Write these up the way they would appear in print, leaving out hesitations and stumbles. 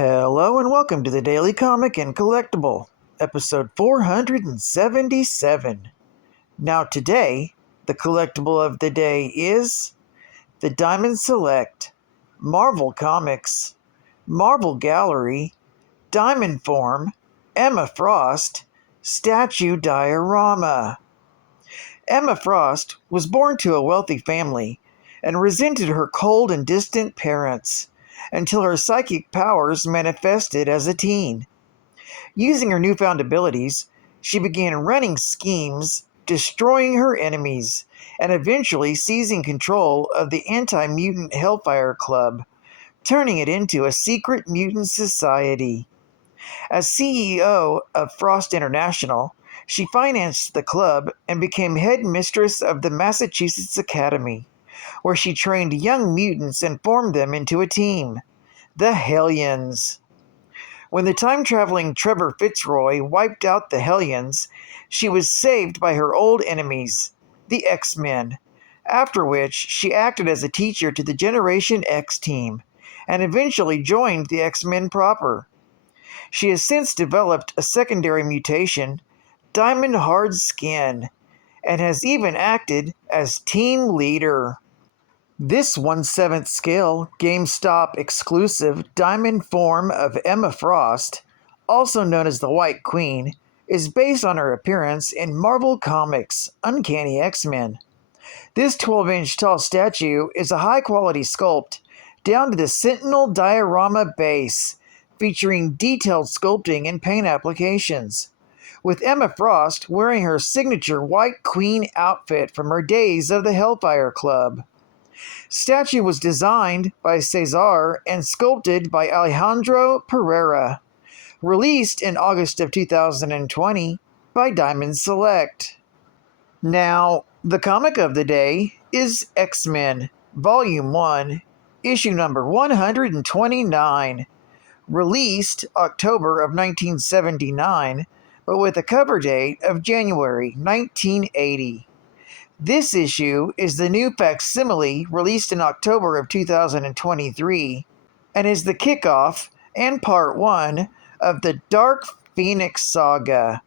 Hello and welcome to the Daily Comic and Collectible, episode 477. Now today, the collectible of the day is the Diamond Select, Marvel Comics, Marvel Gallery, Diamond Form, Emma Frost, Statue Diorama. Emma Frost was born to a wealthy family and resented her cold and distant parents until her psychic powers manifested as a teen. Using her newfound abilities, she began running schemes, destroying her enemies, and eventually seizing control of the anti-mutant Hellfire Club, turning it into a secret mutant society. As CEO of Frost International, she financed the club and became head mistress of the Massachusetts Academy, where she trained young mutants and formed them into a team, the Hellions. When the time-traveling Trevor Fitzroy wiped out the Hellions, she was saved by her old enemies, the X-Men, after which she acted as a teacher to the Generation X team, and eventually joined the X-Men proper. She has since developed a secondary mutation, Diamond Hard Skin, and has even acted as team leader. This 1/7 scale GameStop exclusive diamond form of Emma Frost, also known as the White Queen, is based on her appearance in Marvel Comics' Uncanny X-Men. This 12-inch tall statue is a high-quality sculpt down to the Sentinel diorama base, featuring detailed sculpting and paint applications, with Emma Frost wearing her signature White Queen outfit from her days of the Hellfire Club. Statue was designed by Cesar and sculpted by Alejandro Pereira. Released in August of 2020 by Diamond Select. Now, the comic of the day is X-Men, Volume 1, issue number 129. Released October of 1979, but with a cover date of January 1980. This issue is the new facsimile released in October of 2023 and is the kickoff and part 1 of the Dark Phoenix saga,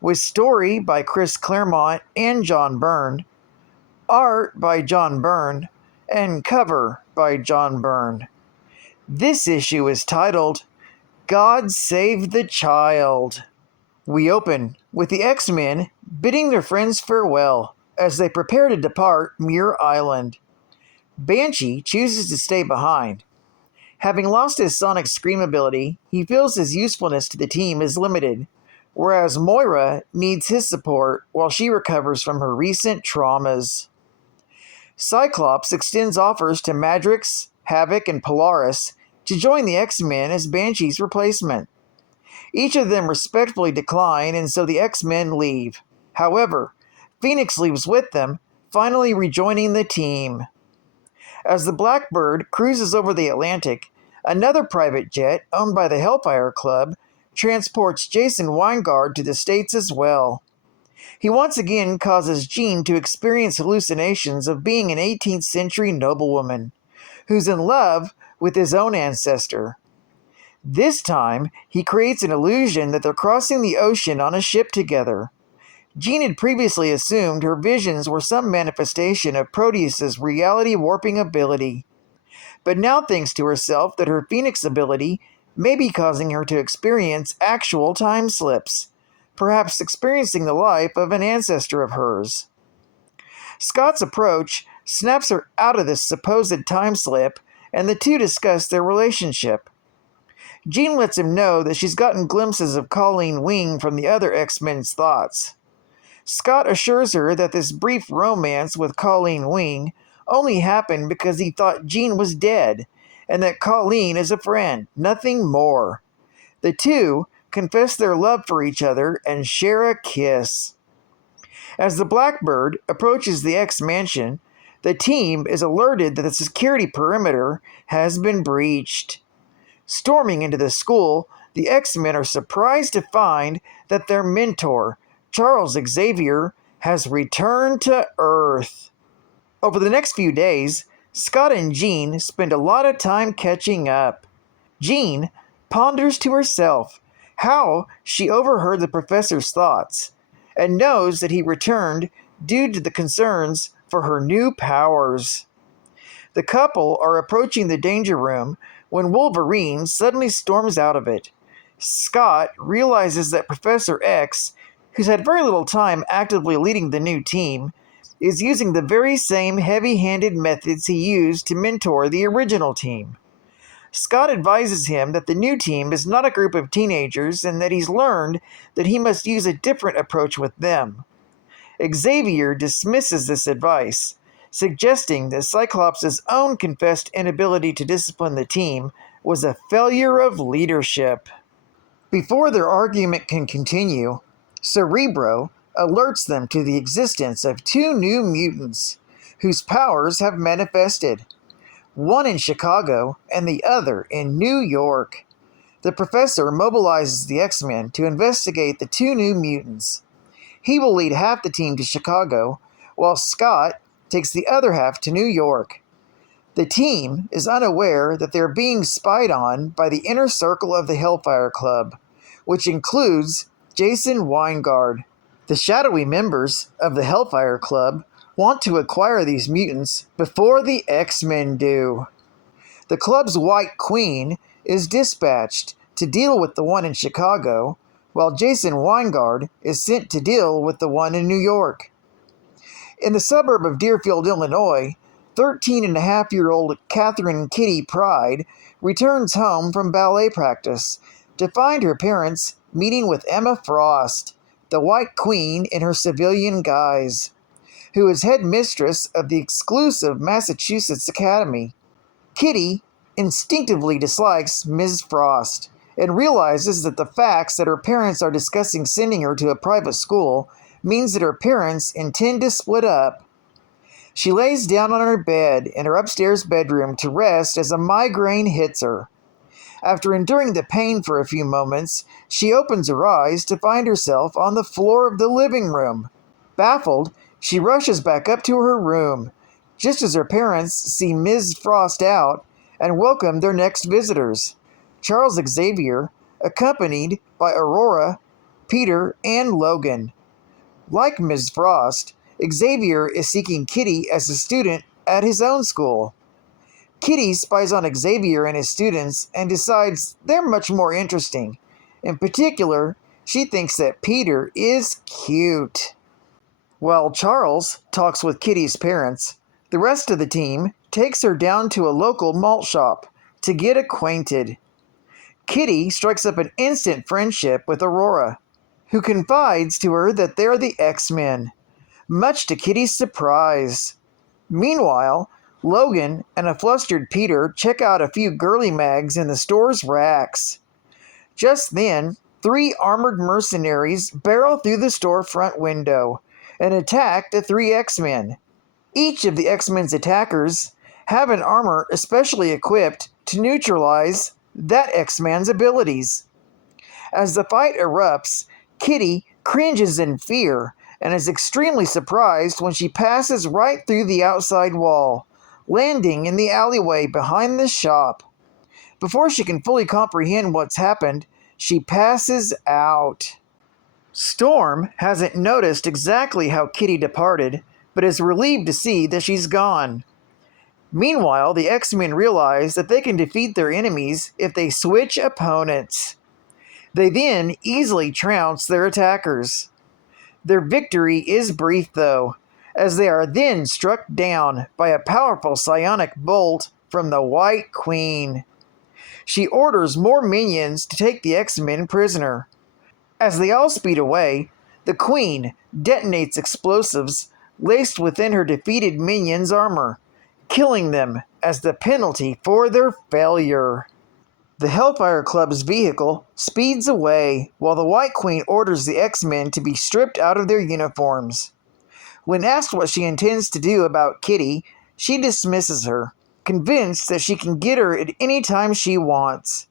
with story by Chris Claremont and John Byrne, art by John Byrne, and cover by John Byrne. This issue is titled, God Save the Child. We open with the X-Men bidding their friends farewell as they prepare to depart Muir Island. Banshee chooses to stay behind. Having lost his sonic scream ability, he feels his usefulness to the team is limited, whereas Moira needs his support while she recovers from her recent traumas. Cyclops extends offers to Madrix, Havoc, and Polaris to join the X-Men as Banshee's replacement. Each of them respectfully decline, and so the X-Men leave. However, Phoenix leaves with them, finally rejoining the team. As the Blackbird cruises over the Atlantic, another private jet owned by the Hellfire Club transports Jason Weingard to the States as well. He once again causes Jean to experience hallucinations of being an 18th century noblewoman, who's in love with his own ancestor. This time, he creates an illusion that they're crossing the ocean on a ship together. Jean had previously assumed her visions were some manifestation of Proteus's reality warping ability, but now thinks to herself that her Phoenix ability may be causing her to experience actual time slips, perhaps experiencing the life of an ancestor of hers. Scott's approach snaps her out of this supposed time slip, and the two discuss their relationship. Jean lets him know that she's gotten glimpses of Colleen Wing from the other X-Men's thoughts. Scott assures her that this brief romance with Colleen Wing only happened because he thought Jean was dead, and that Colleen is a friend, nothing more. The two confess their love for each other and share a kiss. As the Blackbird approaches the X-Mansion, the team is alerted that the security perimeter has been breached. Storming into the school, the X-Men are surprised to find that their mentor, Charles Xavier, has returned to Earth. Over the next few days, Scott and Jean spend a lot of time catching up. Jean, ponders to herself how she overheard the professor's thoughts, and knows that he returned due to the concerns for her new powers. The couple are approaching the danger room when Wolverine suddenly storms out of it. Scott realizes that Professor X, who's had very little time actively leading the new team, is using the very same heavy-handed methods he used to mentor the original team. Scott advises him that the new team is not a group of teenagers and that he's learned that he must use a different approach with them. Xavier dismisses this advice, suggesting that Cyclops' own confessed inability to discipline the team was a failure of leadership. Before their argument can continue, Cerebro alerts them to the existence of two new mutants whose powers have manifested, one in Chicago and the other in New York. The professor mobilizes the X-Men to investigate the two new mutants. He will lead half the team to Chicago, while Scott takes the other half to New York. The team is unaware that they're being spied on by the inner circle of the Hellfire Club, which includes Jason Weingard. The shadowy members of the Hellfire Club want to acquire these mutants before the X-Men do. The club's White Queen is dispatched to deal with the one in Chicago, while Jason Weingard is sent to deal with the one in New York. In the suburb of Deerfield, Illinois, 13-and-a-half-year-old Catherine Kitty Pryde returns home from ballet practice to find her parents meeting with Emma Frost, the White Queen in her civilian guise, who is head mistress of the exclusive Massachusetts Academy. Kitty instinctively dislikes Ms. Frost and realizes that the facts that her parents are discussing sending her to a private school means that her parents intend to split up. She lays down on her bed in her upstairs bedroom to rest as a migraine hits her. After enduring the pain for a few moments, she opens her eyes to find herself on the floor of the living room. Baffled, she rushes back up to her room, just as her parents see Ms. Frost out and welcome their next visitors, Charles Xavier, accompanied by Aurora, Peter, and Logan. Like Ms. Frost, Xavier is seeking Kitty as a student at his own school. Kitty spies on Xavier and his students and decides they're much more interesting. In particular, she thinks that Peter is cute. While Charles talks with Kitty's parents, the rest of the team takes her down to a local malt shop to get acquainted. Kitty strikes up an instant friendship with Aurora, who confides to her that they're the X-Men, much to Kitty's surprise. Meanwhile, Logan and a flustered Peter check out a few girly mags in the store's racks. Just then, 3 armored mercenaries barrel through the storefront window and attack the 3 X-Men. Each of the X-Men's attackers have an armor especially equipped to neutralize that X-Man's abilities. As the fight erupts, Kitty cringes in fear and is extremely surprised when she passes right through the outside wall, landing in the alleyway behind the shop. Before she can fully comprehend what's happened, she passes out. Storm hasn't noticed exactly how Kitty departed, but is relieved to see that she's gone. Meanwhile, the X-Men realize that they can defeat their enemies if they switch opponents. They then easily trounce their attackers. Their victory is brief, though, as they are then struck down by a powerful psionic bolt from the White Queen. She orders more minions to take the X-Men prisoner. As they all speed away, the Queen detonates explosives laced within her defeated minions' armor, killing them as the penalty for their failure. The Hellfire Club's vehicle speeds away while the White Queen orders the X-Men to be stripped out of their uniforms. When asked what she intends to do about Kitty, she dismisses her, convinced that she can get her at any time she wants.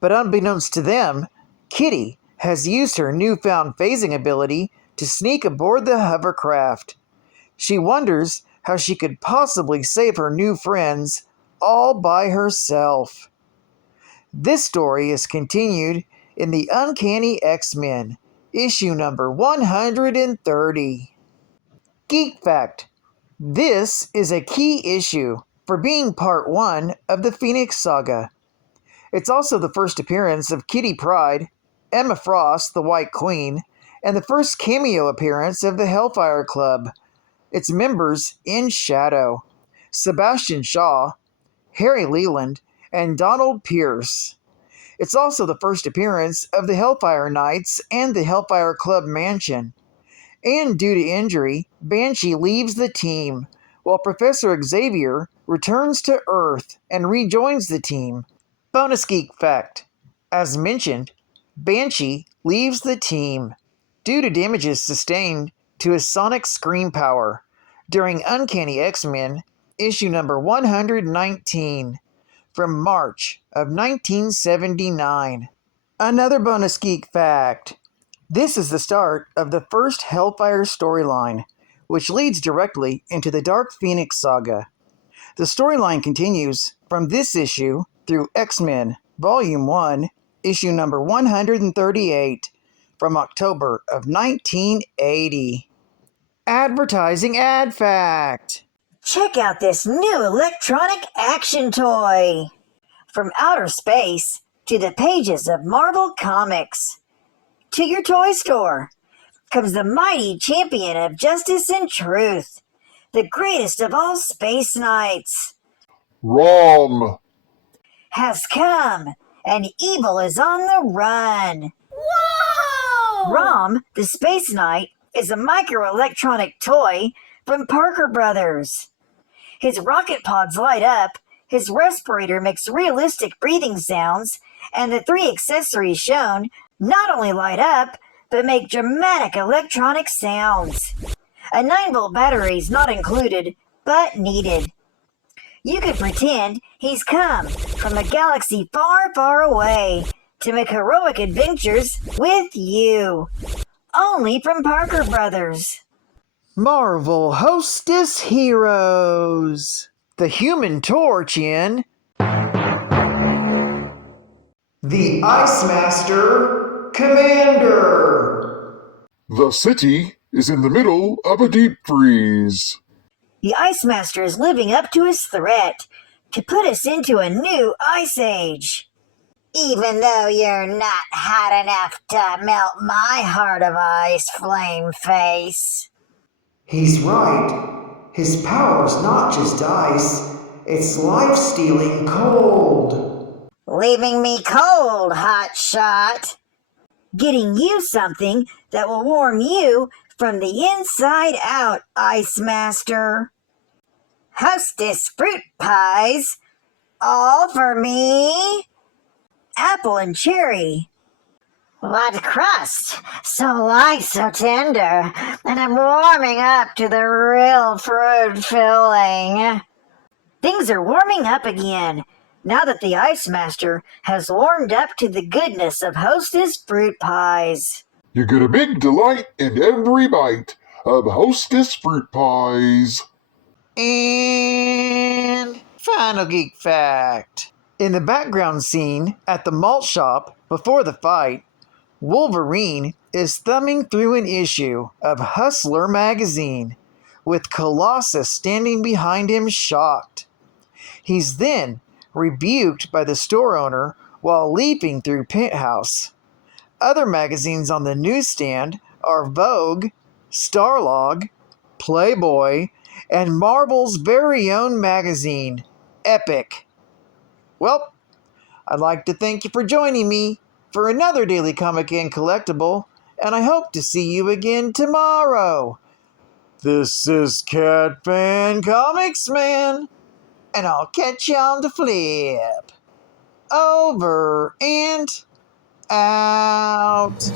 But unbeknownst to them, Kitty has used her newfound phasing ability to sneak aboard the hovercraft. She wonders how she could possibly save her new friends all by herself. This story is continued in the Uncanny X-Men, issue number 130. Geek Fact: this is a key issue for being part 1 of the Phoenix Saga. It's also the first appearance of Kitty Pryde, Emma Frost, the White Queen, and the first cameo appearance of the Hellfire Club, its members in shadow: Sebastian Shaw, Harry Leland, and Donald Pierce. It's also the first appearance of the Hellfire Knights and the Hellfire Club mansion. And due to injury, Banshee leaves the team, while Professor Xavier returns to Earth and rejoins the team. Bonus Geek Fact: as mentioned, Banshee leaves the team due to damages sustained to his sonic scream power during Uncanny X-Men, issue number 119, from March of 1979. Another bonus geek fact: this is the start of the first Hellfire storyline, which leads directly into the Dark Phoenix Saga. The storyline continues from this issue through X-Men Volume 1, issue number 138, from October of 1980. Advertising ad fact: check out this new electronic action toy. From outer space to the pages of Marvel Comics, to your toy store comes the mighty champion of justice and truth, the greatest of all space knights. Rom has come, and evil is on the run. Whoa! Rom, the Space Knight, is a microelectronic toy from Parker Brothers. His rocket pods light up, his respirator makes realistic breathing sounds, and the 3 accessories shown not only light up, but make dramatic electronic sounds. A 9-volt battery is not included, but needed. You could pretend he's come from a galaxy far, far away to make heroic adventures with you. Only from Parker Brothers. Marvel Hostess Heroes. The Human Torch in The Ice Master Commander. The city is in the middle of a deep freeze. The Ice Master is living up to his threat to put us into a new ice age. Even though you're not hot enough to melt my heart of ice, Flame Face. He's right. His power's not just ice, it's life-stealing cold. Leaving me cold, hot shot. Getting you something that will warm you from the inside out, Ice Master. Hostess fruit pies, all for me. Apple and cherry. What crust? So light, so tender, and I'm warming up to the real fruit filling. Things are warming up again, now that the Ice Master has warmed up to the goodness of Hostess fruit pies. You get a big delight in every bite of Hostess fruit pies. And final geek fact: in the background scene at the malt shop before the fight, Wolverine is thumbing through an issue of Hustler magazine, with Colossus standing behind him shocked. He's then rebuked by the store owner while leaping through Penthouse. Other magazines on the newsstand are Vogue, Starlog, Playboy, and Marvel's very own magazine, Epic. Well, I'd like to thank you for joining me for another Daily Comic and Collectible, and I hope to see you again tomorrow. This is Cat Fan Comics Man, and I'll catch you on the flip. Over and out.